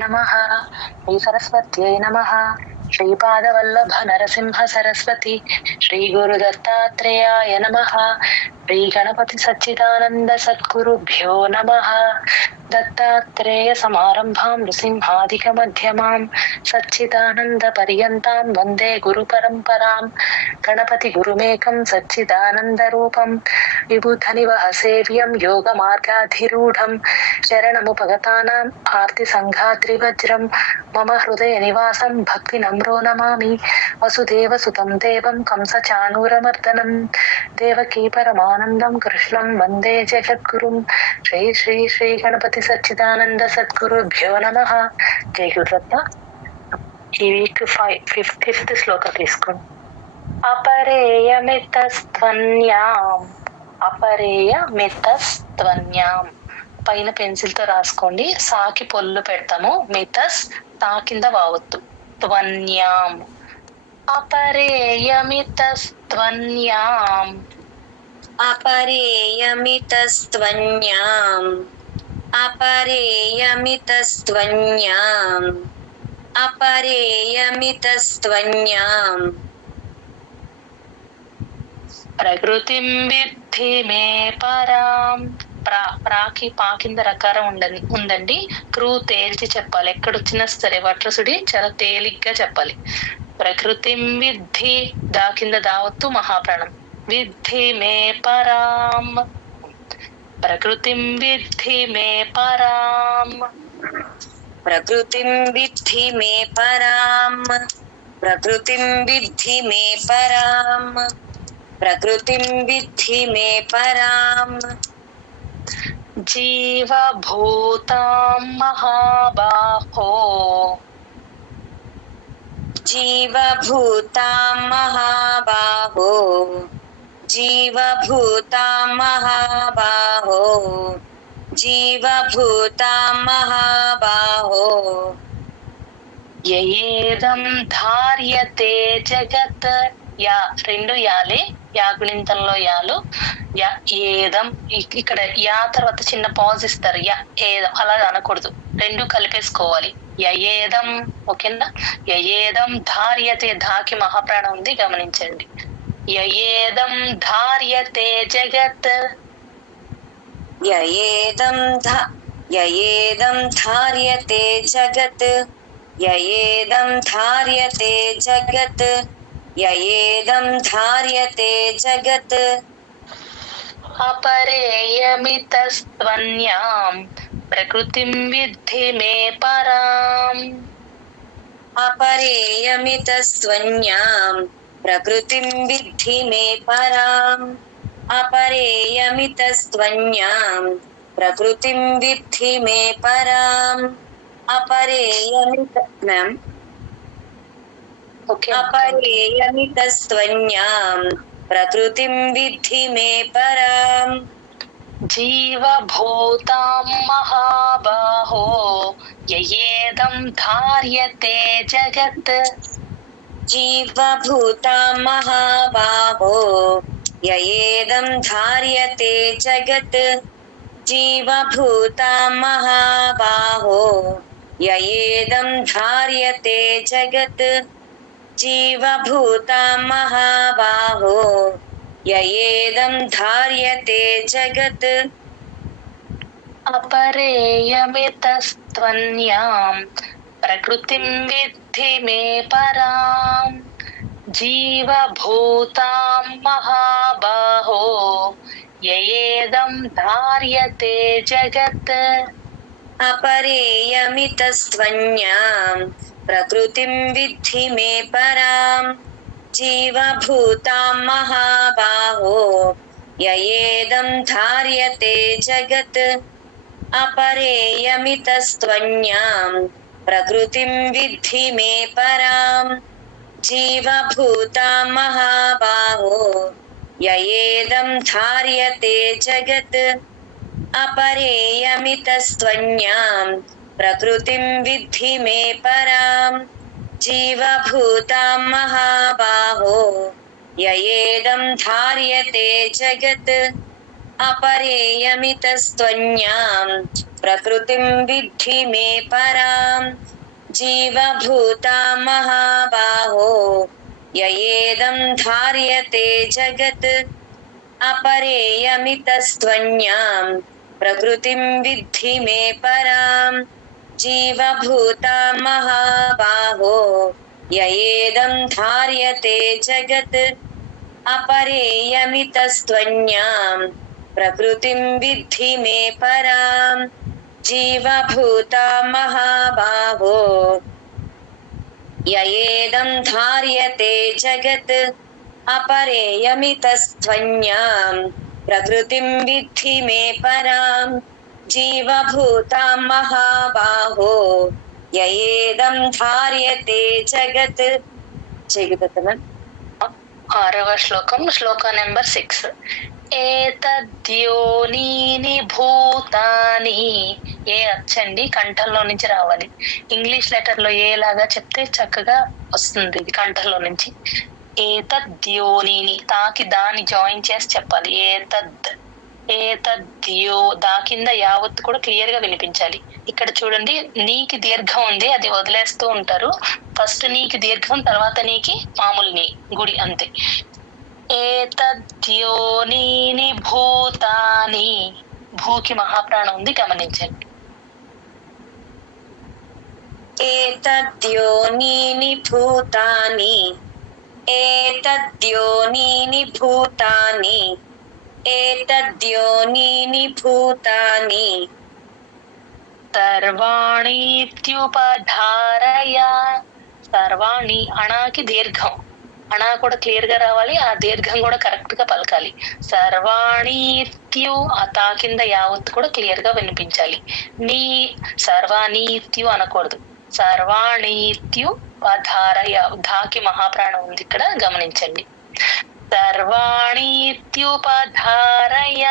नमः। श्री सरस्वत्यै नमः। श्रीपादवल्लभ नरसिंह सरस्वती श्री गुरुदत्तात्रेयाय नमः। श्री गणपति सच्चिदानंद सद्गुरुभ्यो नमः। दत्तात्रेय समारंभां नृसिंहादिक मध्यमां सच्चिदानंद पर्यन्तां वन्दे गुरुपरम्परां। गणपति गुरुमेकं सच्चिदानंद रूपं विबुधनिवह सेव्यं योगमार्गाधिरूढं शरणमुपगतानाम् आर्तिसङ्घात्रिवज्रं मम हृदय निवासं भक्तिनम्रो नमामि। वसुदेवसुतं देवं कंसचाणूरमर्दनं देवकी परमानन्दं कृष्णं वन्दे जगद्गुरुं। श्री श्री श्री गणपति सच्चिदानंद सद्गुरुभ्यो नमः। జై గురుదత్త. ఈ వీక్ ఫిఫ్త్ శ్లోక తీసుకోండి. అపరేయమితస్త్వన్యాం పైన పెన్సిల్ తో రాసుకోండి. సాకి పొల్లు పెడతాము. మితస్ తా కింద వావొత్తు. త్వన్యాం అపరేయమితస్త్వన్యాం अपरेयमितस्त्वन्याम् अपरेयमितस्त्वन्याम् अपरेयमितस्त्वन्याम् ప్రకృతిం విద్ధి మే పరాం. ప్రాకి పా కింద రకారం ఉందండి. క్రూ తేల్చి చెప్పాలి. ఎక్కడొచ్చినా సరే వట్రసుడి చాలా తేలిగ్గా చెప్పాలి. ప్రకృతిం విద్ధి దా కింద దావత్తు మహాప్రాణం. విద్ధి మే పరాం. ప్రకృతిం విద్ధి మే పరాం. प्रकृतिं विद्धि मे पराम् प्रकृतिं विद्धि मे पराम् प्रकृतिं विद्धि मे पराम् జీవభూతాం మహాబాహో जीवभूतां महाबाहो जीवभूतां महाबाहो जीवभूतां महाबाहो యయేదం ధార్యతే జగత్. యా రెండు యాలే. యా గుణింతంలో యాలు. యా ఏదం. ఇక్కడ యా తర్వాత చిన్న పాజ్ ఇస్తారు. యా ఏదం అలా అనకూడదు. రెండు కలిపేసుకోవాలి. యయేదం. ఓకేనా. యయేదం ధార్యతే ధాకి మహాప్రాణం ఉంది, గమనించండి. యయేదం ధార్యతే జగత్. ययेदं धार्यते जगत् ययेदं धार्यते जगत् ययेदं धार्यते जगत् अपरेयमितस्त्वन्यां प्रकृतिं विद्धि मे पराम्. अपरेयमितस्त्वन्यां प्रकृतिं विद्धि मे पराम् अपरेयमितस्त्वन्यां प्रकृतिं विद्धि मे पराम् अपरेयमितस्त्वन्यां प्रकृतिं विद्धि मे पराम् जीवभूतां महाबाहो ययेदं धार्यते जगत्. जीवभूतां महाबाहो ययेदं धार्यते जगत् जीवभूतां महाबाहो ययेदं धार्यते जगत् जीवभूतां महाबाहो ययेदं धार्यते जगत् अपरेयमितस्त्वन्यां प्रकृतिं विद्धि मे पराम्. जीवभूतां महाबाहो ययेदं धार्यते जगत्. अपरेयमितस्त्वन्यां प्रकृतिं विद्धि मे पराम् जीवभूतां महाबाहो ययेदं धार्यते जगत् अपरेयमितस्त्वन्यां प्रकृतिं विद्धि मे पराम् जीवभूतां महाबाहो ययेदं धार्यते जगत् अपरेयमितस्त्वन्यां प्रकृतिं विद्धि मे पराम् जीवभूतां महाबाहो ययेदं धार्यते जगत् अपरेयमितस्त्वन्यां प्रकृतिं विद्धि मे परां जीवभूतां महाबाहो ययेदं धार्यते जगत् अपरेयमितस्त्वन्यां प्रकृतिं विद्धि मे परां जीवभूतां महाबाहो ययेदं धार्यते जगत् अपरेयमितस्त्वन्यां प्रकृतिं विद्धि मे परां जीवभूतां महाबाहो ययेदं धार्यते जगत् अपरेयमितस्त्वन्यां प्रकृतिं विद्धि मे परां जीवभूतां महाबाहो ययेदं धार्यते जगत् जगतम 6వ శ్లోకం, శ్లోక నెంబర్ 6. ఏతద్యోనీని భూతాని. ఏ అచ్చండి కంఠంలో నుంచి రావాలి. ఇంగ్లీష్ లెటర్ లో ఏ లాగా చెప్తే చక్కగా వస్తుంది ఇది కంఠంలో నుంచి. ఏతద్యోనీని, తాకి దాన్ని జాయిన్ చేసి చెప్పాలి. ఏతద్యో, దా కింద యావత్తు కూడా క్లియర్ గా వినిపించాలి. ఇక్కడ చూడండి, నీకి దీర్ఘం ఉంది, అది వదిలేస్తూ ఉంటారు. ఫస్ట్ నీకి దీర్ఘం, తర్వాత నీకి మామూలు నీ గుడి, అంతే. ఏతద్యోనీని భూతాని, భూకి మహాప్రాణం ఉంది, గమనించండి. ఏతద్యోనీని భూతాని, ఏతద్యోనీని భూతాని, ఏతద్యోనీని భూతాని. సర్వాణీత్యుపధారయ. సర్వాణి, అణాకి దీర్ఘం, అణా కూడా క్లియర్ గా రావాలి, ఆ దీర్ఘం కూడా కరెక్ట్ గా పలకాలి. సర్వాణీత్యు, ఆ తా కింద యావత్తు కూడా క్లియర్ గా వినిపించాలి. నీ సర్వాణీత్యు అనకూడదు. సర్వాణీత్యు పధారయ, ధాకి మహాప్రాణం ఉంది ఇక్కడ, గమనించండి. సర్వాణీత్యుపధారయ,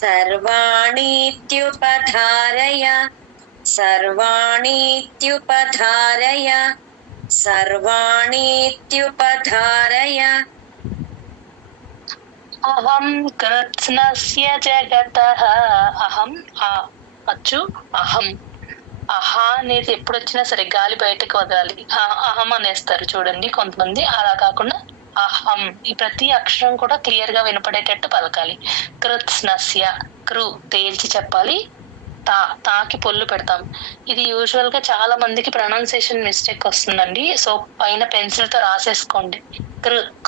సర్వాణీత్యుపధారయ, సర్వాణీత్యుపధారయ, సర్వాణీత్యుపధారయ. అహం కృత్స్నస్య జగతః. అహం, ఆ అచ్చు అహం. అహా అనేది ఎప్పుడు వచ్చినా సరే గాలి బయటకు వదలాలి, అహం అనేస్తారు చూడండి కొంతమంది. అలా కాకుండా అహం, ఈ ప్రతి అక్షరం కూడా క్లియర్ గా వినపడేటట్టు పలకాలి. కృత్స్నస్య, కృ తేల్చి చెప్పాలి. తాకి పొల్లు పెడతాం. ఇది యూజువల్ గా చాలా మందికి ప్రొనౌన్సియేషన్ మిస్టేక్ వస్తుందండి. సో పైన పెన్సిల్ తో రాసేసుకోండి.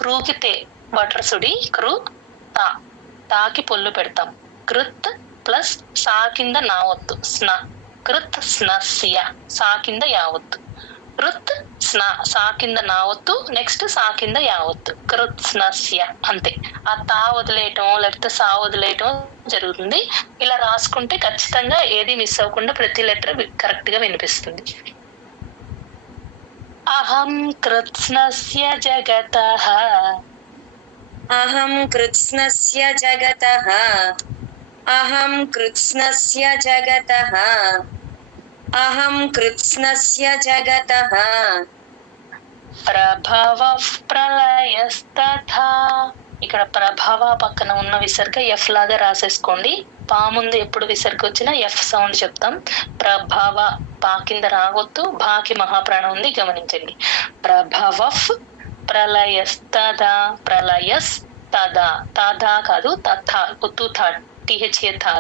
క్రూకి తే బటర్ సుడి, క్రూ తా, తాకి పొల్లు పెడతాం. కృత్ ప్లస్ సా కింద నా ఒత్తు, స్న. కృత్ స్నస్య, సా కింద యావత్తు. కృత్ స్న, సా కింద నా ఒత్తు, నెక్స్ట్ సా కింద యావత్తు. కృత్ స్నస్య, అంతే. ఆ తా వదిలేయటం లేకపోతే సా వదిలేయటం జరుగుతుంది. ఇలా రాసుకుంటే ఖచ్చితంగా ఏది మిస్ అవ్వకుండా ప్రతి లెటర్ కరెక్ట్ గా వినిపిస్తుంది. అహం కృత్స్నస్య జగతః. అహం కృత్స్నస్య జగతః, అహం కృత్స్నస్య జగతః, అహం కృత్స్నస్య జగతః. ప్రభవః ప్రళయస్తథా. ఇక్కడ ప్రభవ పక్కన ఉన్న విసర్గ ఎఫ్ లాగా రాసేసుకోండి. పా ముందు ఎప్పుడు విసర్గ వచ్చినా ఎఫ్ సౌండ్ చెప్తాం. ప్రభవ, పా కింద రావద్దు, భాకి మహాప్రాణం ఉంది, గమనించండి. ప్రభవః ప్రళయస్తదా. ప్రళయస్తదా, తదా కాదు, తథా, ఒత్తు థా, టిహెచ్ఏ థా,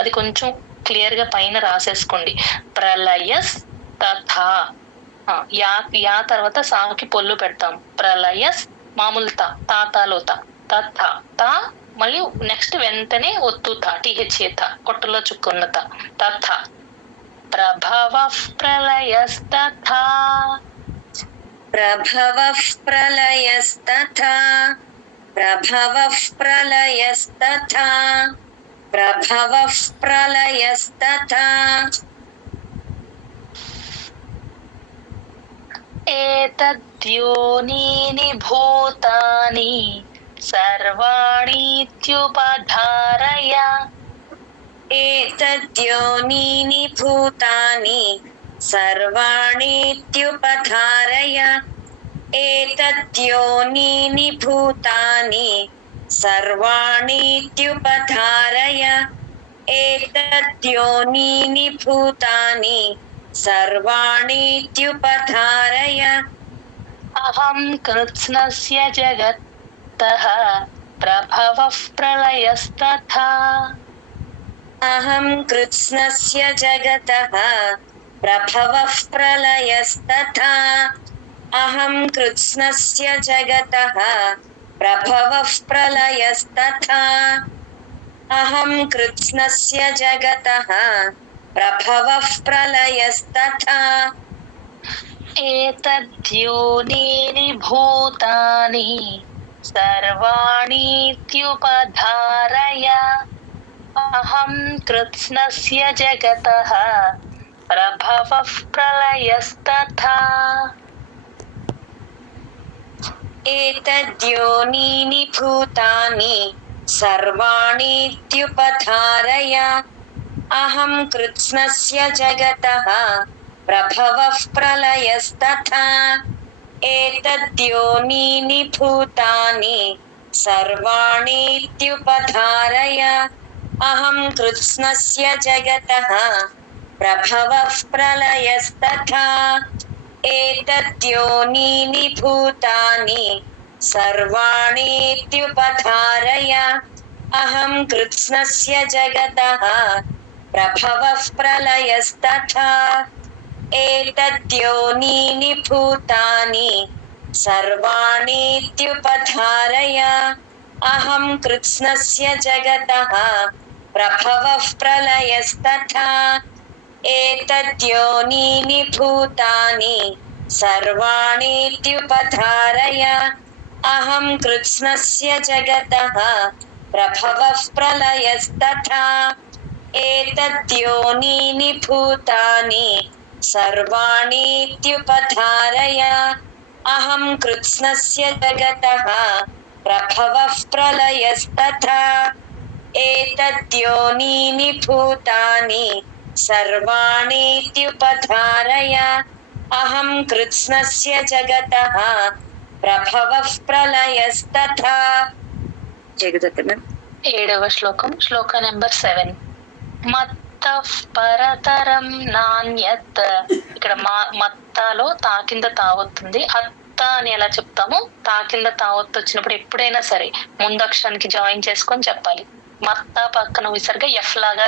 అది కొంచెం క్లియర్ గా పైన రాసేసుకోండి. ప్రళయస్ తథా. యా తర్వాత సాకి పొల్లు పెడతాం. ప్రళయస్ మామూలు తాతాలో తథా, తా మళ్ళీ నెక్స్ట్ వెంటనే ఒత్తు తా, టిహెచ్ఏ థా, కొట్టలో చుక్కున్న తథా. ప్రభవః ప్రళయస్తథా. ప్రభవః ప్రళయస్తథా, ప్రభవః ప్రళయస్తథా, ప్రభవః ప్రళయస్తథా. ఏతద్యోనీని భూతాని సర్వాణీత్యుపధారయ. ఏతద్యోనీని భూతాని సర్వాణీత్యుపధారయ, ఏతద్యోనీని భూతాని सर्वाणीत्युपधारय एतद्योनीनि भूतानि सर्वाणीत्युपधारय अहं कृत्स्नस्य जगतः प्रभवः प्रलयस्तथा अहं कृत्स्नस्य जगतः प्रभवः प्रलयस्तथा अहं कृत्स्नस्य जगतः प्रभवः प्रलयस्तथा अहं कृत्स्नस्य जगतः प्रभवः प्रलयस्तथा एतद्योनीनि भूतानि सर्वाणीत्युपधारय अहं कृत्स्नस्य जगतः प्रभवः प्रलयस्तथा एतद्योनीनि भूतानि सर्वाणीत्युपधारय अहं कृत्स्नस्य जगतः प्रभवः प्रलयस्तथा एतद्योनीनि भूतानि सर्वाणीत्युपधारय अहं कृत्स्नस्य जगतः प्रभवः प्रलयस्तथा एतद्योनीनि भूतानि सर्वाणीत्युपधारय अहं कृत्स्नस्य जगतः प्रभवः प्रलयस्तथा एतद्योनीनि भूतानि सर्वाणीत्युपधारय अहं कृत्स्नस्य जगतः प्रभवः प्रलयस्तथा एतद्योनीनि भूतानि सर्वाणीत्युपधारय अहं कृत्स्नस्य जगतः प्रभवः प्रलयस्तथा एतद्योनीनि भूतानि सर्वाणीत्युपधारय अहं कृत्स्नस्य जगतः प्रभवः प्रलयस्तथा एतद्योनीनि भूतानि सर्वाणीत्युपधारय अहं कृत्स्नस्य जगतः प्रभवः प्रलयस्तथा ఏడవ శ్లోక నెంబర్ 7 మత్తః పరతరం నాన్యత్ ఇక్కడ మత్తాలో తా కింద తావొత్తుంది అత్త అని ఎలా చెప్తాము తా కింద తావొత్తు వచ్చినప్పుడు ఎప్పుడైనా సరే ముందు అక్షరానికి జాయిన్ చేసుకొని చెప్పాలి మత్త పక్కన విసర్గ ఎఫ్ లాగా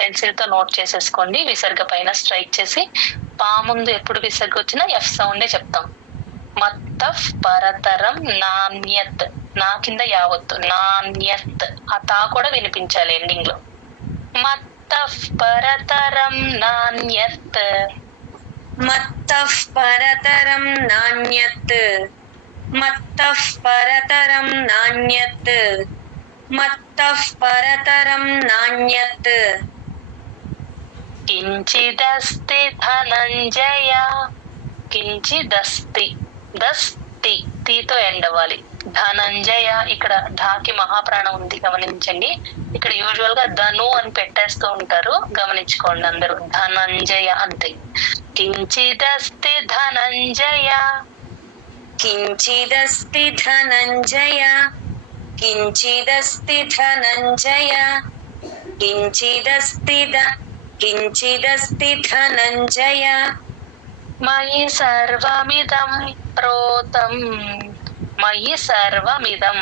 పెన్సిల్ తో నోట్ చేసేసుకోండి విసర్గ పైన స్ట్రైక్ చేసి పా ముందు ఎప్పుడు విసర్గ వచ్చినా ఎఫ్ సౌండే చెప్తాం మత్తః పరతరం నాన్యత్ నా కింద యావత్తు నాన్యత్ ఆ తా కూడా వినిపించాలి ఎండింగ్ లో మత్తః పరతరం నాన్యత్ మత్తః పరతరం నాన్యత్ మత్తః పరతరం నాన్యత్ మత్తః పరతరం నాన్యత్ కించిదస్తి ధనంజయ కించిదస్తి దస్తి తీతో ఎండ్ అవ్వాలి ధనంజయ ఇక్కడ ధాకి మహాప్రాణం ఉంది గమనించండి ఇక్కడ యూజువల్ గా ధను అని పెట్టేస్తూ ఉంటారు గమనించుకోండి అందరూ ధనంజయ అంతే కించిదస్తి ధనంజయ కించిదస్తి ధనంజయ కించిదస్తి ధనంజయ కించిదస్తి ధనంజయ మయి సర్వమిదం ప్రోతం మయి సర్వమిదం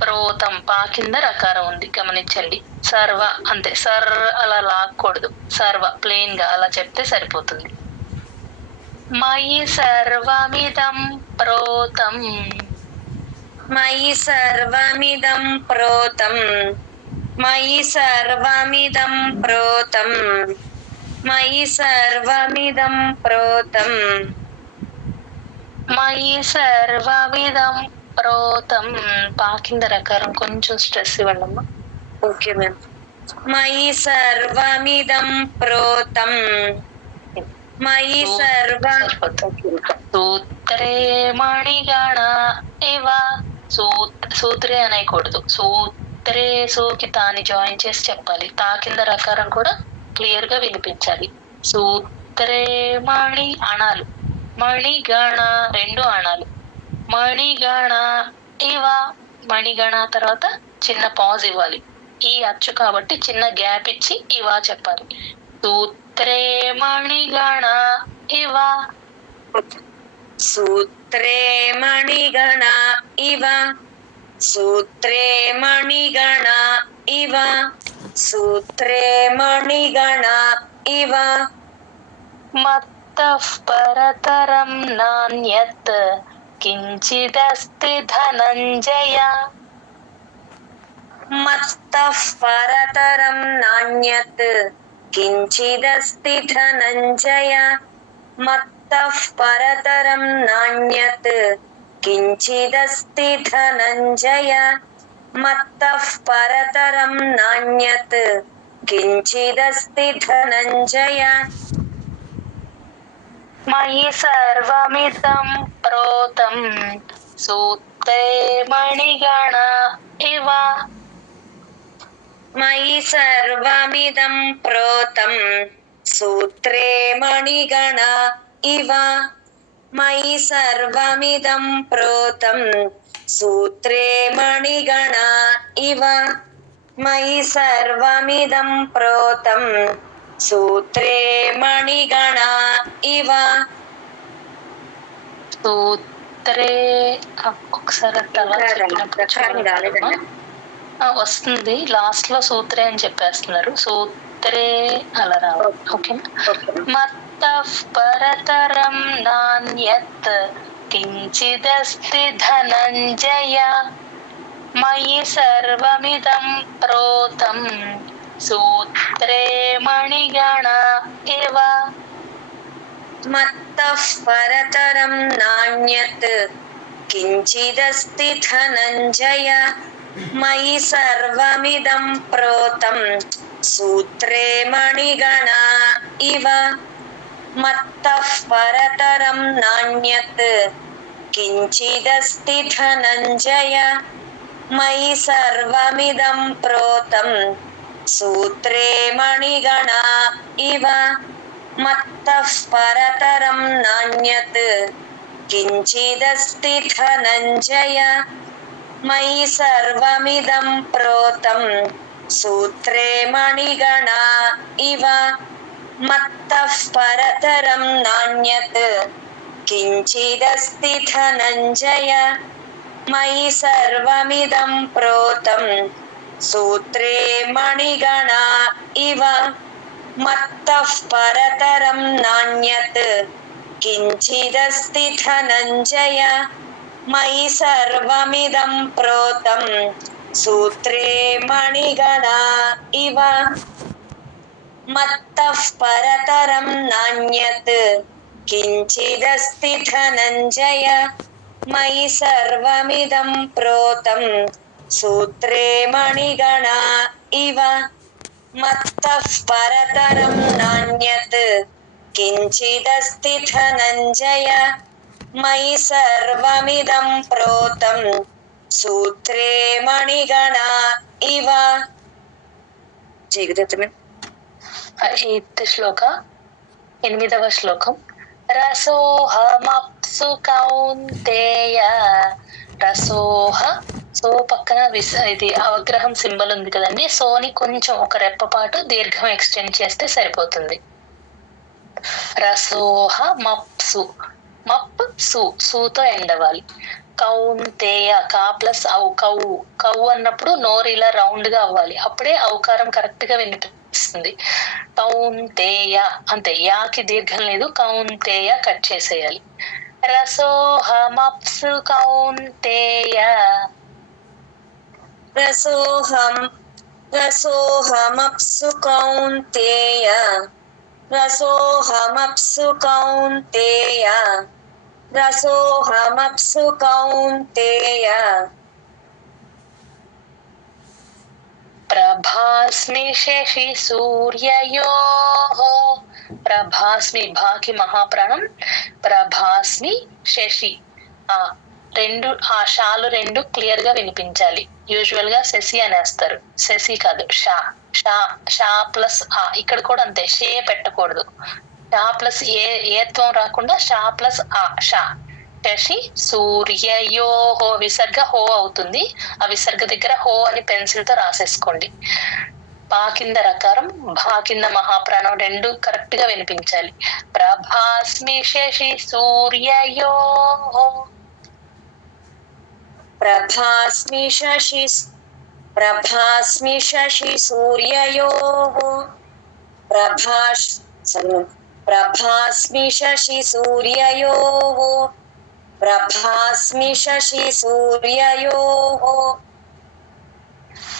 ప్రోతం పా కింద రకారం ఉంది గమనించండి సర్వ అంతే సర్ అలా లాక్కూడదు సర్వ ప్లెయిన్ గా అలా చెప్తే సరిపోతుంది మయి సర్వమిదం ప్రోతం మయి సర్వమిదం ప్రోతం మయి సర్వమిదం ప్రోతం మయి సర్వమిదం ప్రోతం మయి సర్వమిదం ప్రోతం పా కింద రకారం కొంచెం స్ట్రెస్ ఇవ్వండమ్మా ఓకే మ్యామ్ మయి సర్వమిదం ప్రోతం మయి సర్వ సూత్రే మణిగణ ఇవ సూత్రే అనేకూడదు సూత్రే సూకి తాని జాయిన్ చేసి చెప్పాలి తా కింద రకారం కూడా క్లియర్ గా వినిపించాలి సూత్రే మణి అణాలు మణిగణ రెండు అణాలు మణిగణ ఇవ మణిగణ తర్వాత చిన్న పాజ్ ఇవ్వాలి. ఈ అచ్చు కాబట్టి చిన్న గ్యాప్ ఇచ్చి ఇవా చెప్పాలి. సూత్రే మణిగణ ఇవా. సూత్రే మణిగణ ఇవ. సూత్రే మణిగణ ఇవ. సూత్రే మణిగణ ఇవ. మత్తః పరతరం నాన్యత్ కించిదస్తి ధనంజయ. మత్తః పరతరం నాన్యత్ కించిదస్తి ధనంజయ. మత్తః పరతరం నాన్యత్ కించిదస్తి ధనంజయ. మత్తః పరతరం నాన్యత్ కించిదస్తి ధనంజయ. మయి సర్వమిదం ప్రోతం సూత్రే మణిగణ ఇవ. మయి సర్వమిదం ప్రోతం సూత్రే మణిగణ ఇవ. మయి సర్వమిదం ప్రోతం సూత్రే మణిగణ ఇవ. మయి సర్వమిదం ప్రోతం సూత్రే మణిగణ ఇవ. సూత్రే ఒకసారి వస్తుంది, లాస్ట్ లో సూత్రే అని చెప్పేస్తున్నారు. సూత్రే అలా రావాలి. ఓకేనా. మత్తః పరతరం నాన్యత్ కించిదస్తి ధనంజయ. మయి సర్వమిదం ప్రోతం సూత్రే మణిగణ ఇవ. మత్తః పరతరం నాన్యత్ కించిదస్తి ధనంజయ. మయి సర్వమిదం ప్రోతం సూత్రే మణిగణ ఇవ. మత్తః పరతరం నాన్యత్ కించిదస్తి ధనంజయ. మయి సర్వమిదం ప్రోతం సూత్రే మణిగణ ఇవ. మత్తః పరతరం నాన్యత్ కించిదస్తి ధనంజయ. మయి సర్వమిదం ప్రోతం సూత్రే మణిగణ ఇవ. మత్తః పరతరం నాన్యత్ కించిదస్తి ధనంజయ. మయి సర్వమిదం ప్రోతం సూత్రే మణిగణ ఇవ. మత్తః పరతరం నాన్యత్ కించిదస్తి ధనంజయ. మయి సర్వమిదం ప్రోతం సూత్రే మణిగణ ఇవ. మత్తః పరతరం నాన్యత్ కించిదస్తి ధనంజయ. మయి సర్వమిదం ప్రోతం సూత్రే మణిగణ ఇవ. మత్తః పరతరం నాన్యత్ కించిదస్తి ధనంజయ. మయి సర్వమిదం ప్రోతం సూత్రే మణిగణ ఇవ. ఎయిత్ శ్లోక, 8వ శ్లోకం. రసోహమప్సు కౌంతేయ. రసోహ, సో పక్కన ఇది అవగ్రహం సింబల్ ఉంది కదండి. సోని కొంచెం ఒక రెప్పపాటు దీర్ఘం ఎక్స్టెండ్ చేస్తే సరిపోతుంది. రసోహ మప్సు, మప్ సు, సూతో ఎండ్ అవ్వాలి. కౌంతేయ, కా ప్లస్ ఔ, కౌ. కౌ అన్నప్పుడు నోరు ఇలా రౌండ్ గా అవ్వాలి, అప్పుడే ఔకారం కరెక్ట్ గా వినిపిస్తుంది. కౌంతేయ అంతే, యాకి దీర్ఘం లేదు. కౌంతేయ కట్ చేసేయాలి. రసోహమప్సు కౌంతేయ. రసోహమప్సు కౌంతేయ. రసోహమప్సు కౌంతేయ. రసోహమప్సు కౌంతేయ. ప్రభాస్మి శశి సూర్యయోః. ప్రభాస్మి, భాకి మహాప్రాణం. ప్రభాస్మి శశి, ఆ రెండు, ఆ షాలు రెండు క్లియర్ గా వినిపించాలి. యూజువల్ గా శశి అనేస్తారు, శశి కాదు. షా, షా, షా ప్లస్ ఆ. ఇక్కడ కూడా అంతే, షే పెట్టకూడదు. షా ప్లస్ ఏత్వం రాకుండా షా ప్లస్ ఆ, షా. శశి సూర్యయోహో విసర్గ హో అవుతుంది. ఆ విసర్గ దగ్గర హో అని పెన్సిల్ తో రాసేసుకోండి. పా కింద రకారం, భా కింద మహాప్రాణం రెండు కరెక్ట్ గా వినిపించాలి. ప్రభాస్మి శశి సూర్యయోహో. ప్రభాస్మి శశి సూర్యయోః ప్రభాస్మి శశి సూర్యయోః ప్రభాస్మి శశి సూర్యయోః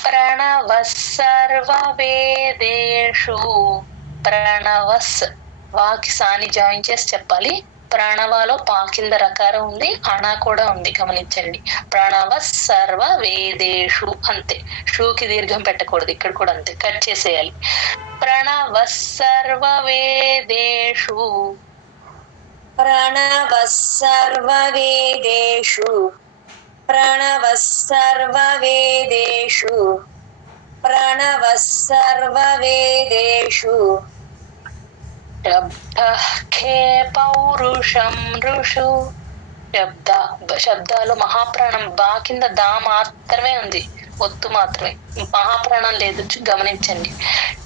ప్రణవః సర్వవేదేషు. ప్రణవస్ వాకి సాని జాయిన్ చేసి చెప్పాలి. ప్రణవాలో పా కింద రకారం ఉంది, అణ కూడా ఉంది, గమనించండి. ప్రణవ సర్వ వేదేషు అంతే. షూకి దీర్ఘం పెట్టకూడదు, ఇక్కడ కూడా అంతే, కట్ చేసేయాలి. ప్రణవ సర్వ వేదేషు. ప్రణవః సర్వవేదేషు ప్రణవః సర్వవేదేషు ప్రణవః సర్వవేదేషు శబ్దః ఖే పౌరుషం ఋషు. శబ్దాలు మహాప్రాణం బా కింద దా మాత్రమే ఉంది, ఒత్తు మాత్రమే, మహాప్రాణం లేదు, గమనించండి.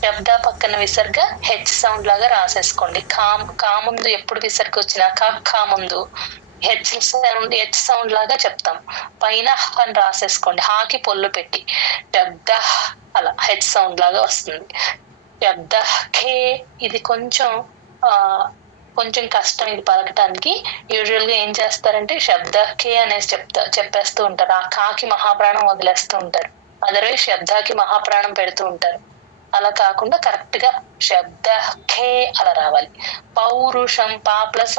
శబ్ద పక్కన విసర్గ హెచ్ సౌండ్ లాగా రాసేసుకోండి. కా ముందు ఎప్పుడు విసర్గ వచ్చినా ఖా ముందు హెచ్ సౌండ్ లాగా చెప్తాం. పైన అని రాసేసుకోండి, హాకి పొల్లు పెట్టి. శబ్ద అలా హెచ్ సౌండ్ లాగా వస్తుంది. శబ్ద ఖే ఇది కొంచెం కష్టం ఇది పలకటానికి. యూజువల్ గా ఏం చేస్తారంటే శబ్ద ఖే అనేసి చెప్పేస్తూ ఉంటారు. ఆ కాకి మహాప్రాణం వదిలేస్తూ ఉంటారు. అదర్వైజ్ శబ్దాకి మహాప్రాణం పెడుతూ ఉంటారు. అలా కాకుండా కరెక్ట్ గా శబ్ద ఖే అలా రావాలి. పౌరుషం పా ప్లస్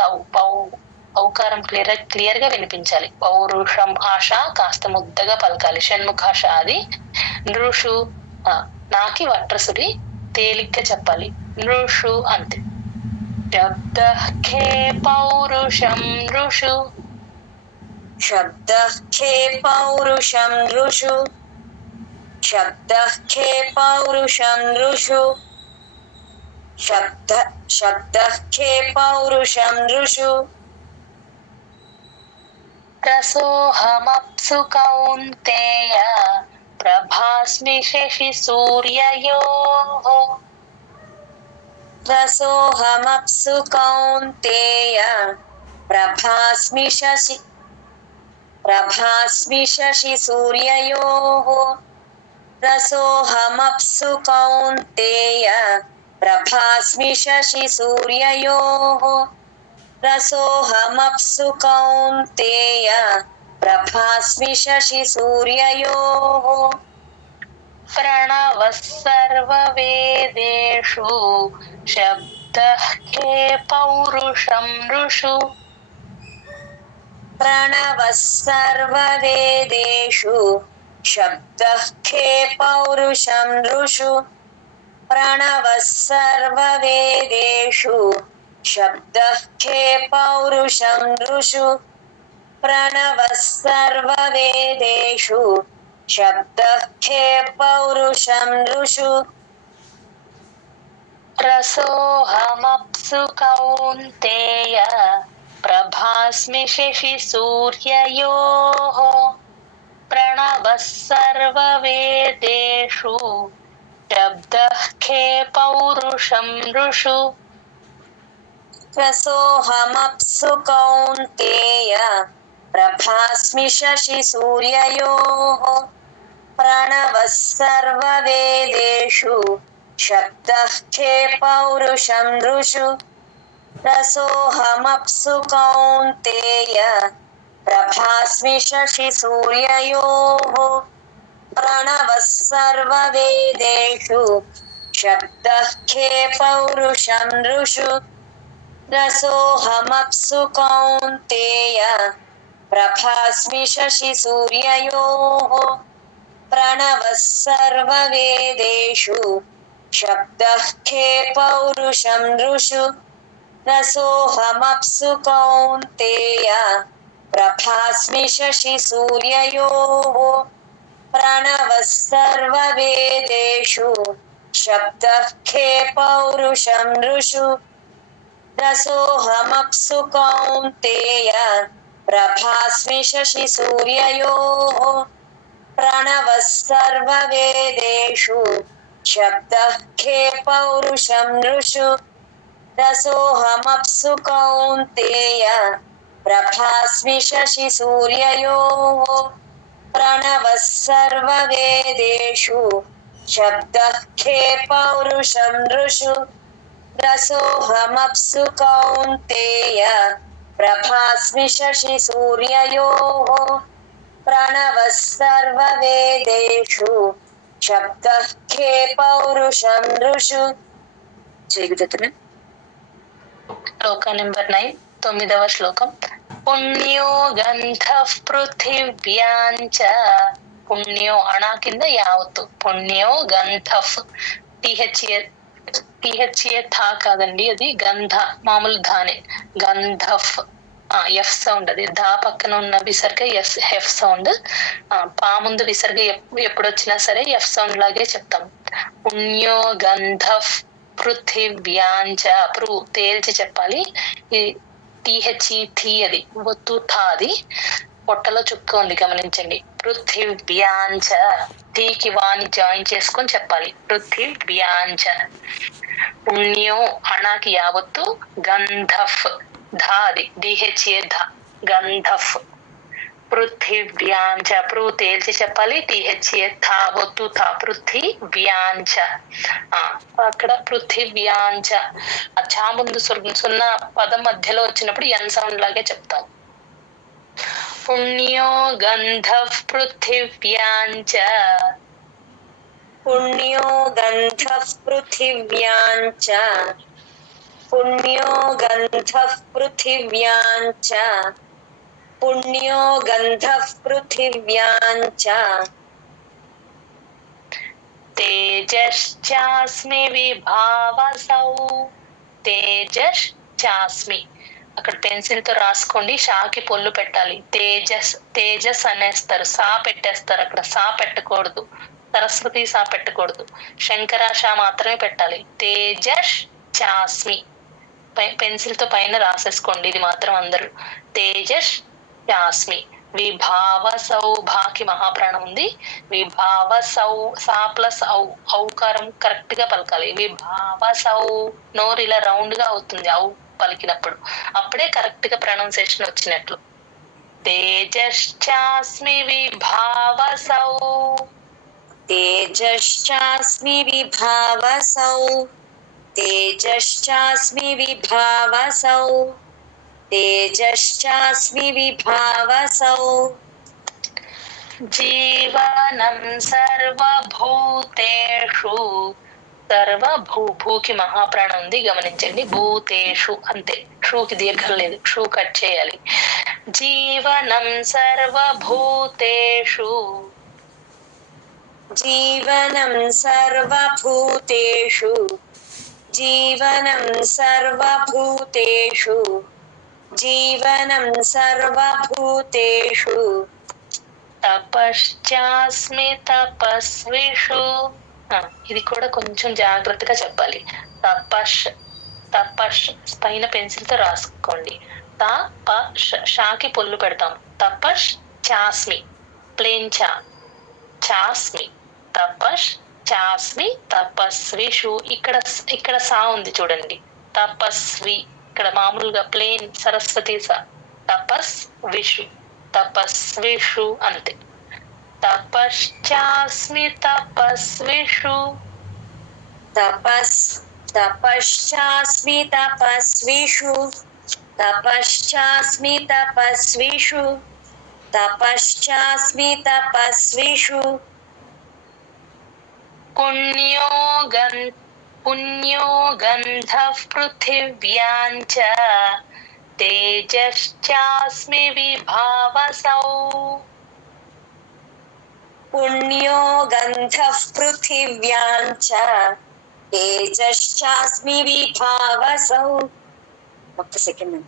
ఔకారం క్లియర్ గా వినిపించాలి. పౌరుషం ఆశ కాస్త ముద్దగా పలకాలి. షణ్ముఖాష అది. నృషు నాకి వట్రసుడి తేలిగ్గా చెప్పాలి. నృషు అంతే. శబ్ద ఖే పౌరుషం నృషు. శబ్దః ఖే పౌరుషం ఋషు శబ్దః ఖే పౌరుషం ఋషు శబ్దః ఖే పౌరుషం ఋషు రసోహమప్సు కౌంతేయ ప్రభాస్మి శశి సూర్యయోః. రసోహమప్సు కౌంతేయ ప్రభాస్మి శశి సూర్యయోః రసోహమప్సు కౌంతేయ ప్రభాస్మి శశి సూర్యయోః రసోహమప్సు కౌంతేయ ప్రభాస్మి శశి సూర్యయోః ప్రణవః సర్వవేదేషు శబ్దః ఖే పౌరుషం ఋషు. ప్రణవః సర్వవేదేషు శబ్దః ఖే పౌరుషం ఋషు ప్రణవః సర్వవేదేషు శబ్దః ఖే పౌరుషం ఋషు ప్రణవః సర్వవేదేషు శబ్దః ఖే పౌరుషం ఋషు రసోహమప్సు కౌంతేయ ప్రభాస్మి శశి సూర్యయోః ప్రణవః సర్వవేదేషు శబ్దః ఖే పౌరుషం ఋషు. రసోహమప్సు కౌంతేయ ప్రభాస్మి శశి సూర్యయోః ప్రణవః సర్వవేదేషు శబ్దః ఖే పౌరుషం ఋషు రసోహమప్సు కౌంతేయ ప్రభాస్మి శశి సూర్యయోః ప్రణవః సర్వవేదేషు శబ్దః ఖే పౌరుషం ఋషు రసోహమప్సు కౌంతేయ ప్రభాస్మి శశి సూర్యయోః ప్రణవః సర్వవేదేషు శబ్దః ఖే పౌరుషం ఋషు రసోహమప్సు కౌంతేయ ప్రభాస్మి శశి సూర్యయోః ప్రణవః సర్వవేదేషు శబ్దః ఖే పౌరుషం ఋషు రసోహమప్సు కౌంతేయ प्रभास्मि शशि सूर्ययोः प्रणवः सर्ववेदेषु शब्दः खे पौरुषं नृषु रसोऽहमप्सु कौन्तेय प्रभास्मि शशि सूर्ययोः प्रणवः सर्ववेदेषु शब्दः खे पौरुषं नृषु रसोऽहमप्सु कौन्तेय प्रभास्मि शशि सूर्ययोः प्रणवः सर्ववेदेषु शब्दः खे पौरुषं नृषु. శ్లోక నెంబర్ 9 9వ శ్లోకం. పుణ్యో గంధః పృథివ్యాంచ. పుణ్యో అణ కింద యావత్తు. పుణ్యో గంధః టిహెచ్ఏ థా కాదండి, అది గంధ మామూలు ధానే. గంధఫ్ ఎఫ్ సౌండ్, అది ధా పక్కన ఉన్న విసర్గ ఎఫ్ సౌండ్. పా ముందు విసర్గ ఎప్పుడు వచ్చినా సరే ఎఫ్ సౌండ్ లాగే చెప్తాం. పుణ్యో గంధఫ్ పృథివ్యాంచ. తేల్చి చెప్పాలి. ఈ టిహెచ్ఈ థీ అది ఒత్తు థా, అది పొట్టలో చుక్క ఉంది గమనించండి. పృథివ్యాంచ టీకి వాని జాయిన్ చేసుకొని చెప్పాలి. పృథివ్యాంచ. పుణ్యో అణాకి యావత్తు. గంధఫ్ ధా, అది డిహెచ్ఏ ధా. గంధఫ్. పృథివ్యాంచ తేల్చి చెప్పాలి. టిహెచ్ఏ థా ఒత్తు థా. పృథివ్యాంచ. అక్కడ పృథివ్యాంచ ఆ చా ముందు సున్నా పదం మధ్యలో వచ్చినప్పుడు ఎన్ సౌండ్ లాగే చెప్తాం. పుణ్యో గంధః పృథివ్యాంచ. పుణ్యో గంధః పృథివ్యాంచ. పుణ్యో గంధః పృథివ్యాంచ. పుణ్యో గంధః పృథివ్యాంచ. తేజశ్చాస్మి విభావసౌ. తేజశ్చాస్మి అక్కడ పెన్సిల్ తో రాసుకోండి. షాకి పొల్లు పెట్టాలి. తేజస్ అనేస్తారు, సా పెట్టేస్తారు. అక్కడ సా పెట్టకూడదు. సరస్వతి సా పెట్టకూడదు. శంకర షా మాత్రమే పెట్టాలి. తేజస్ చాస్మి పెన్సిల్ తో పైన రాసేసుకోండి. ఇది మాత్రం అందరూ. తేజస్ చాస్మి. విభావసౌ భాకి మహాప్రాణం ఉంది. విభావసౌ సా ప్లస్ ఔ, ఔకారం కరెక్ట్ గా పలకాలి. విభావసౌ. నోరు ఇలా రౌండ్ గా అవుతుంది ఔ పలికినప్పుడు, అప్పుడే కరెక్ట్ గా ప్రొనౌన్సియేషన్ వచ్చినట్లు. తేజశ్చాస్మి విభావసౌ. తేజశ్చాస్మి విభావసౌ. తేజశ్చాస్మి విభావసౌ. తేజశ్చాస్మి విభావసౌ. జీవనం సర్వభూతేషు. భూకి మహాప్రాణం ఉంది గమనించండి. భూతేషు అంతే. షూకి దీర్ఘం లేదు, షూ కట్ చేయాలి. జీవనం సర్వభూతేషు. జీవనం సర్వభూతేషు. జీవనం సర్వభూతేషు. జీవనం సర్వభూతేషు. తపశ్చాస్మి తపస్విషు. ఇది కూడా కొంచెం జాగ్రత్తగా చెప్పాలి. తపష్ పైన పెన్సిల్ తో రాసుకోండి. షాకి పొల్లు పెడతాం. తపష్ చాస్మి ప్లేన్ చాస్మి. తపష్ చాస్మి తపస్విషు. ఇక్కడ సా ఉంది చూడండి. తపస్వి ఇక్కడ మామూలుగా ప్లేన్ సరస్వతి సా. తపస్విషు తపస్విషు అంతే. తపశ్చాస్మి తపస్విషు. తపశ్చాస్మి తపస్విషు. తపశ్చాస్మి తపస్విషు. తపశ్చాస్మి తపస్విషు. పుణ్యో గంధః పృథివ్యాంచ. తేజశ్చాస్మి విభావసౌ. పుణ్యో గంధః పృథివ్యాంచ. తేజశ్చాస్మి విభావసౌ. ఒక్క సెకండ్.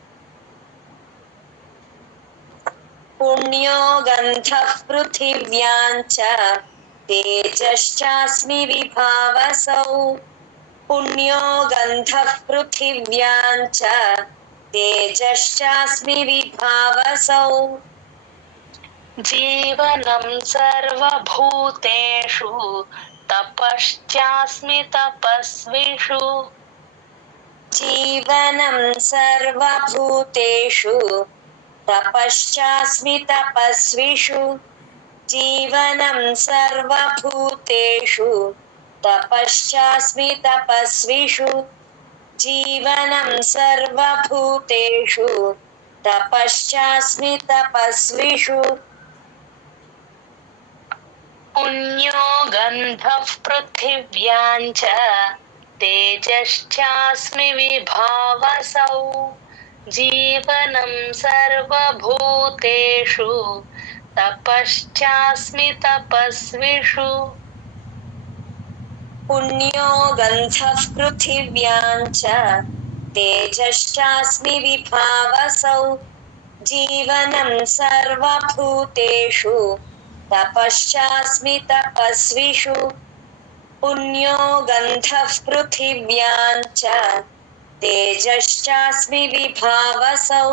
పుణ్యో గంధః పృథివ్యాంచ. తేజశ్చాస్మి విభావసౌ. పుణ్యో గంధః పృథివ్యాంచ. तेजश्चास्मि विभावसौ जीवनं सर्वभूतेषु तपश्चास्मि तपस्विषु जीवनं सर्वभूतेषु तपश्चास्मि तपस्विषु जीवनं सर्वभूतेषु तपश्चास्मि तपस्विषु जीवनं सर्वभूतेषु तपश्चास्मि तपस्विषु पुण्यो गन्धः पृथिव्यां च तेजश्चास्मि विभावसौ जीवनं सर्वभूतेषु तपश्चास्मि तपस्विषु पुण्यो गन्धः पृथिव्यां च तेजश्चास्मि विभावसौ जीवनं सर्वभूतेषु तपश्चास्मि तपस्विषु पुण्यो गन्धः पृथिव्यां च तेजश्चास्मि विभावसौ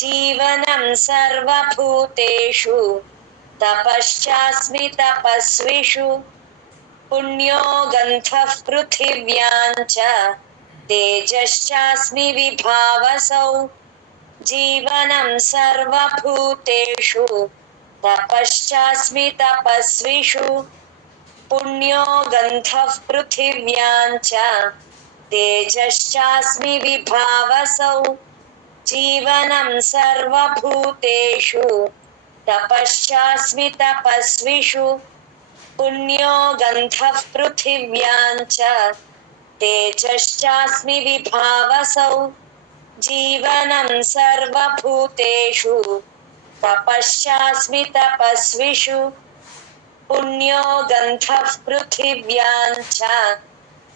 जीवनं सर्वभूतेषु तपश्चास्मि तपस्विषु पुण्यो गन्धः पृथिव्यां च तेजश्चास्मि विभावसौ जीवनं सर्वभूतेषु तपश्चास्मि तपस्विषु पुण्यो गन्धः पृथिव्यां च तेजश्चास्मि विभावसौ जीवनं सर्वभूतेषु तपश्चास्मि तपस्विषु पुण्यो गन्धः पृथिव्यां च तेजश्चास्मि विभावसौ जीवनं सर्वभूतेषु तपश्चास्मि तपस्विषु पुण्यो गन्धः पृथिव्यां च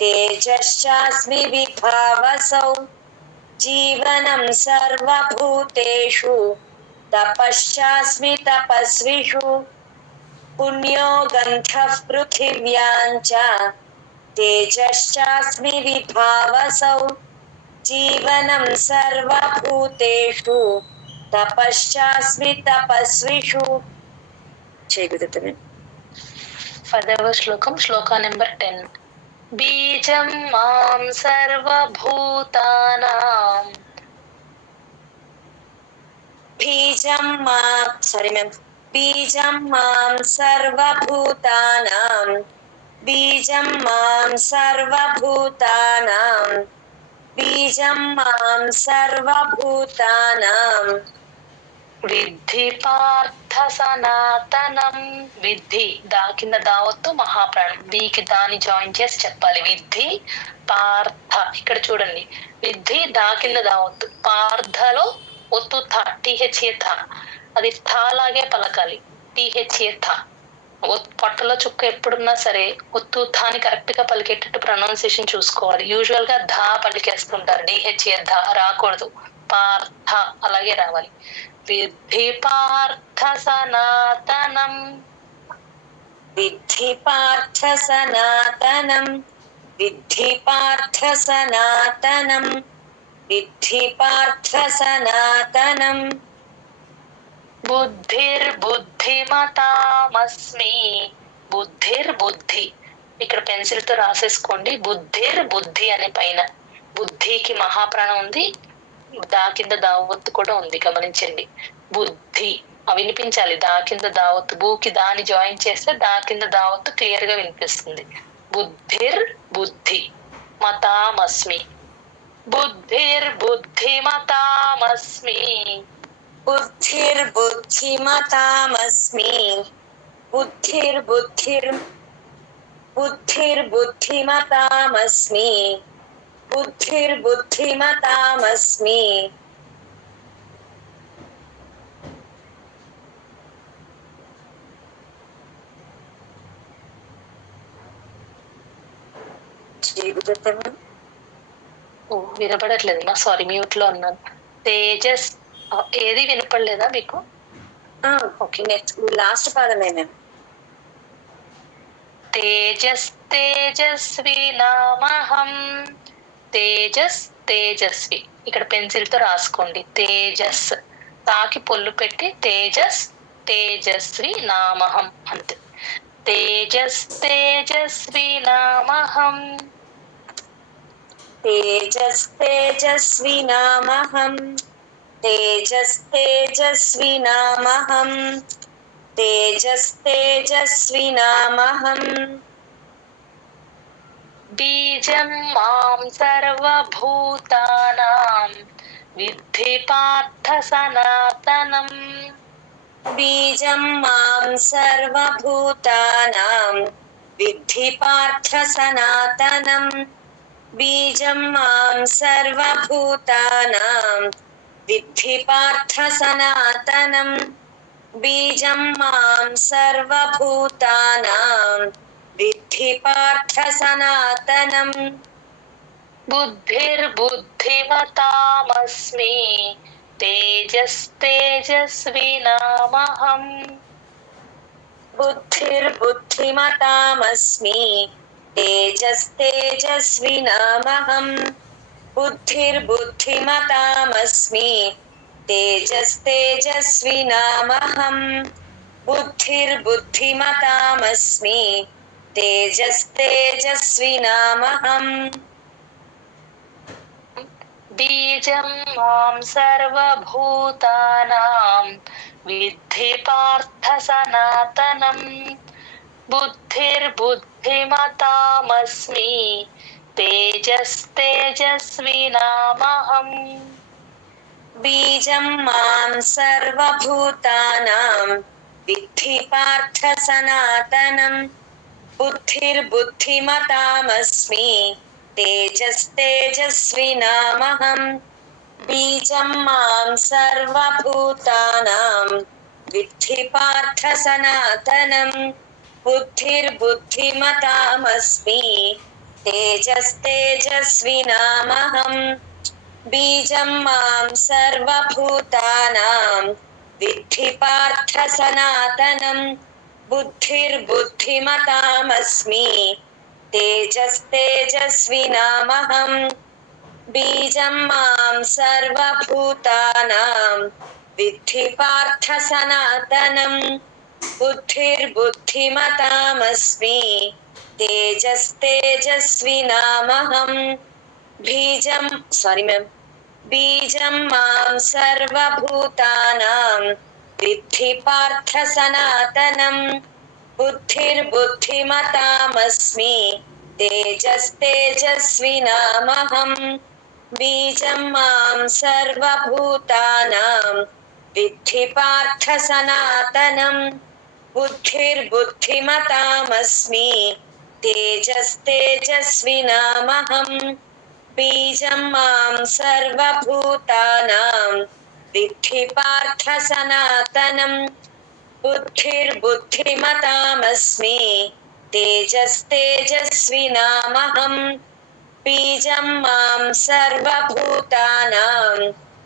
तेजश्चास्मि विभावसौ जीवनं सर्वभूतेषु तपश्चास्मि तपस्विषु पुण्यो गन्धः पृथिव्यां च तेजश्चास्मि विभावसौ जीवनं सर्वभूतेषु तपश्चास्मि तपस्विषु చేయగలుగుతాను. పదవ శ్లోకం శ్లోక నెంబర్ 10 బీజం మాం సర్వభూతానాం బీజం మాం సర్వభూతానాం బీజం మాం సర్వభూతానాం బీజం మాం సర్వభూతానాం విద్ధి పార్థ సనాతనం విద్ధి దా కింద దావత్తు మహాప్రాణం దీకి దాని జాయిన్ చేసి చెప్పాలి విద్ధి పార్థ ఇక్కడ చూడండి విద్ధి దా కింద దావత్తు పార్థలో ఒత్తు థ టీహెచ్ఏ థ అది థా లాగే పలకాలి టీహెచ్ఏ థ పొట్టలో చుక్క ఎప్పుడున్నా సరే ఒత్తు థాని కరెక్ట్ గా పలికేటట్టు ప్రొనౌన్సియేషన్ చూసుకోవాలి. యూజువల్ గా ధా పలికేస్తుంటారు డిహెచ్ఏ ధ రాకూడదు పార్థ అలాగే రావాలి. విద్ధి పార్థ సనాతనం విద్ధి పార్థ సనాతనం విద్ధి పార్థ సనాతనం విద్ధి పార్థ సనాతనం బుద్ధిర్బుద్ధిమతామస్మి బుద్ధిర్బుద్ధి ఇక్కడ పెన్సిల్ తో రాసేసుకోండి. బుద్ధిర్బుద్ధి అనే పైన బుద్ధికి మహాప్రాణం ఉంది, దా కింద దావత్తు కూడా ఉంది గమనించండి. బుద్ధి వినిపించాలి, దా కింద దావత్తు బూకి దాని జాయిన్ చేస్తే దా కింద దావత్తు క్లియర్ గా వినిపిస్తుంది. బుద్ధిర్బుద్ధి మతామస్మి బుద్ధిర్బుద్ధిమతామస్మి బుద్ధిర్బుద్ధిమతామస్మి బుద్ధిర్బుద్ధిమతామస్మి బుద్ధిర్బుద్ధిమతామస్మి వినపడట్లేదు నా సారీ మ్యూట్ లో ఉన్నాను. తేజస్ ఏది వినపడలేదా మీకు? ఓకే నెక్స్ట్ లాస్ట్ పాదమే మ్యామ్. తేజస్ తేజస్వి నామహం తేజస్ తేజస్వి ఇక్కడ పెన్సిల్ తో రాసుకోండి. తేజస్, తాకి పొల్లు పెట్టి తేజస్, తేజస్వి నామహం అంతే. తేజస్ తేజస్వి నామహం. తేజస్ తేజస్వి నామహం. తేజస్ తేజస్వి నామహం. తేజస్ తేజస్వి నామహం. బీజం మాం సర్వభూతానాం విద్ధి పార్థ సనాతనం. బీజం మాం సర్వభూతానాం విద్ధి పార్థ సనాతనం. బీజం మాం సర్వభూతానాం విద్ధి పార్థ సనాతనం. బీజం మాం సర్వభూతానాం విద్ధి పార్థ సనాతనం. బుద్ధిర్బుద్ధిమతామస్మి తేజస్ తేజస్వినామహం. బుద్ధిర్బుద్ధిమతామస్మి తేజస్ తేజస్వినామహం. బుద్ధిర్బుద్ధిమతామస్మి తేజస్ తేజస్వినామహం. బుద్ధిర్బుద్ధిమతామస్మి తేజస్ తేజస్వినామహం. బీజం మాం సర్వభూతానాం విద్ధి పార్థ సనాతనం. బుద్ధిర్బుద్ధిమతామస్మి తేజస్ తేజస్వినామహం. బీజం మాం సర్వభూతానాం విద్ధి పార్థ సనాతనం. బుద్ధిర్బుద్ధిమతామస్మి తేజస్ తేజస్వినామహం. బీజం మాం సర్వభూతానాం విద్ధి పార్థ సనాతనం. బుద్ధిర్బుద్ధిమతామస్మి తేజస్ తేజస్వినామహం. బీజం మాం సర్వభూతానాం విద్ధి పార్థ సనాతనం. బుద్ధిర్బుద్ధిమతామస్మి తేజస్ తేజస్వినామహం. బీజం మాం సర్వభూతానాం విద్ధి పార్థ సనాతనం. బుద్ధిర్బుద్ధిమతామస్మి తేజస్ తేజస్వినామహం. బీజం బీజం మాం సర్వభూతానాం విద్ధి పార్థ సనాతనం. బుద్ధిర్బుద్ధిమతామస్మి తేజస్ తేజస్వినామహం. బీజం మాం సర్వభూతానాం విద్ధి పార్థ సనాతనం. బుద్ధిర్బుద్ధిమతామస్మి తేజస్ తేజస్వినామహం. బీజం మాం సర్వభూతానాం విద్ధి పార్థ సనాతనం. బుద్ధిర్బుద్ధిమతామస్మి తేజస్ తేజస్వినామహం. బీజం మాం సర్వభూతానాం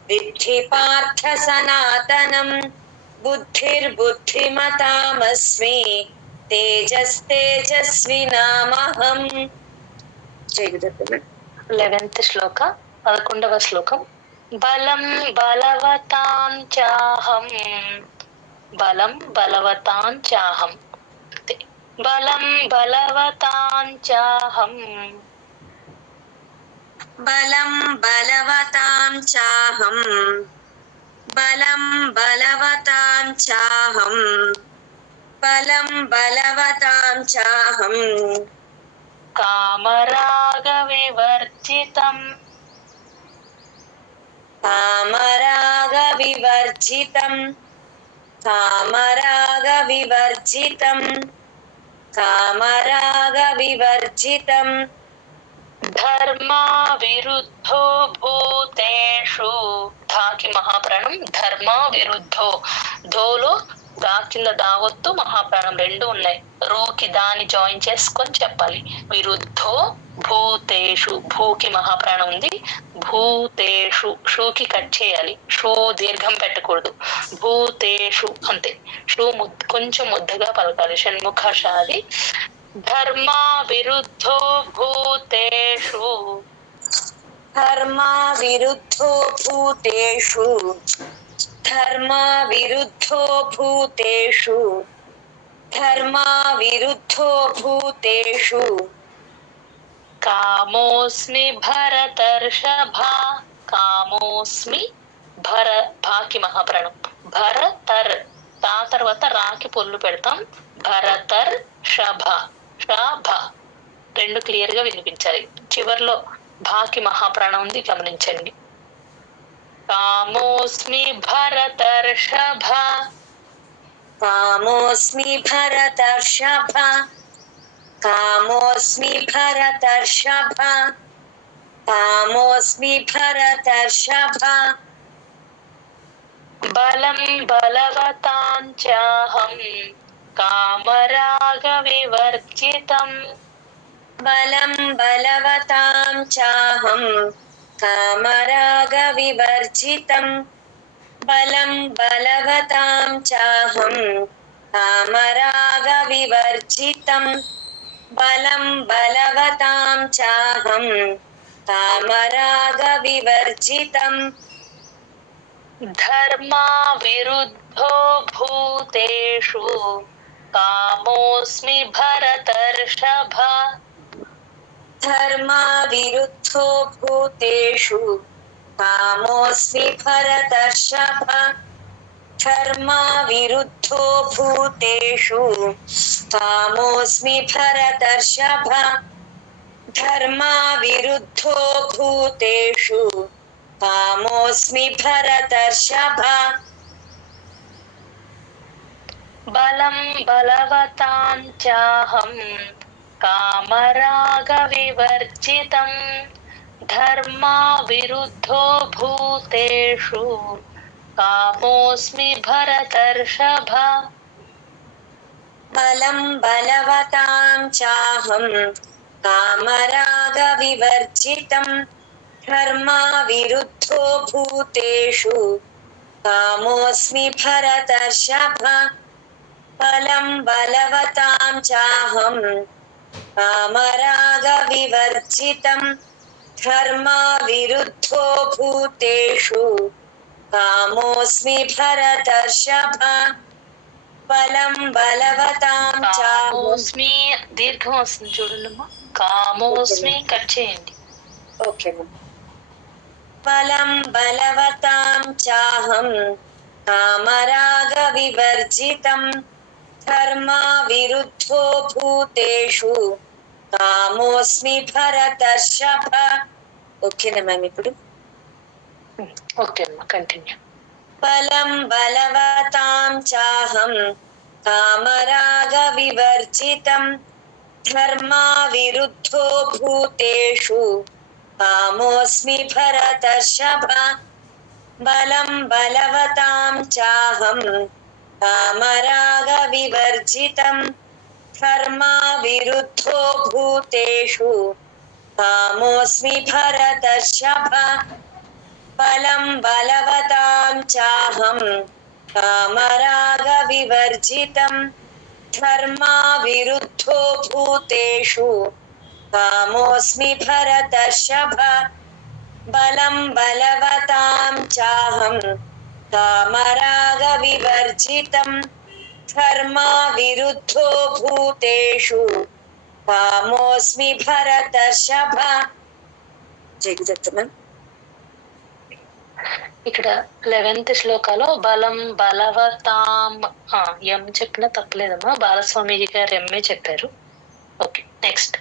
విద్ధి పార్థ సనాతనం. బుద్ధిర్బుద్ధిమతామస్మి తేజస్ తేజస్వినామహం. 11th శ్లోక 11వ శ్లోకం. బలం బలవతాం చాహం. బలం బలవతాం చాహం. బలం బలవతాం చాహం. బలం బలవతాం చాహం. బలం బలవతాం చాహం. బలం బలవతాం చాహం. కామరాగ వివర్జితం. కామరాగ వివర్జితం. కామరాగ వివర్జితం. కామరాగ వివర్జితం. ధర్మా విరుద్ధో భూతేషు. ధాకి మహాప్రాణం. ధర్మా విరుద్ధో. ధోలో దా కింద దావొత్తు మహాప్రాణం రెండు ఉన్నాయి. రూకి దాని జాయిన్ చేసుకొని చెప్పాలి. విరుద్ధో భూతేషు. భూకి మహాప్రాణం ఉంది. భూతేషు షూకి కట్ చేయాలి. షూ దీర్ఘం పెట్టకూడదు. భూతేషు అంతే. షూ కొంచెం ముద్దగా పలకాలి. షణ్ముఖాది. ధర్మా విరుద్ధో భూతేషు. ధర్మా విరుద్ధో భూతేషు ధర్మా విరుద్ధో భూతేషు ధర్మా విరుద్ధో భూతేషు కామోస్మి భరతర్షభ. కామోస్మి భాకి మహాప్రణం. భరతర్ తా తర్వాత రాకి పొల్లు పెడతాం. భరతర్ షభ. షభ రెండు క్లియర్ గా వినిపించాలి. చివర్లో భాకి మహాప్రాణం ఉంది, గమనించండి. కామోస్మి భరతర్షభ. కామోస్మి భరతర్షభ కామోస్మి భరతర్షభ కామోస్మి భరతర్షభ బలం బలవతాంచాహం కామరాగ వివర్జితం. బలం బలవతాం చాహం కామరాగ వివర్జితం బలం బలవతాం చాహం కామరాగ వివర్జితం బలం బలవతాం చాహం కామరాగ వివర్జితం ధర్మా విరుద్ధో భూతేషు కామోస్మి భరతర్షభ. ధర్మా విరుద్ధో భూతేషు కామోస్మి భరతర్షభ ధర్మా విరుద్ధో భూతేషు కామోస్మి భరతర్షభ ధర్మా విరుద్ధో భూతేషు కామోస్మి భరతర్షభ బలం బలవతాంచాహం కామరాగ వివర్జితం ధర్మా విరుద్ధో భూతేషు కామోస్మి భరతర్షభ. బలం బలవతాం చాహం కామరాగ వివర్జితం ధర్మా విరుద్ధో భూతేషు కామోస్మి భరతర్షభ బలం బలవతాం చాహం కామరాగ వివర్జితం ధర్మా విరుద్ధో భూతేషు కామోస్మి భరతర్షభ బలం బలవతాం చాహం. కామోస్మి దీర్ఘం వస్తుంది చూడండి. కామోస్మి కట్ చేయండి. ఓకే. బలం బలవతాం చాహం కామరాగ వివర్జితం ధర్మా విరుద్ధో భూతేషు కామోస్మి భరతర్షభ. ఓకేనా మ్యామ్ ఇప్పుడు? ఓకే అమ్మా, కంటిన్యూ. బలం బలవతాం చాహం కామరాగ వివర్జితం ధర్మా విరుద్ధో భూతేషు కామోస్మి భరతర్షభ బలం బలవతాం చాహం కామరాగ వివర్జితం ధర్మా విరుద్ధో భూతేషు కామోస్మి భరతర్షభ బలం బలవతాం చాహం కామరాగ వివర్జితం ధర్మా విరుద్ధో భూతేషు కామోస్మి భరతర్షభ బలం బలవతాం చాహం కామరాగ వివర్జితం ధర్మా విరుద్ధో భూతేషు కామోస్మి భరతర్షభ. జగదత్తం ఇక్కడ 11th శ్లోకాలో బలం బలవతాం ఎం చెప్పినా తప్పలేదమ్మా. బాలస్వామి గారు ఎంఏ చెప్పారు. Okay, next.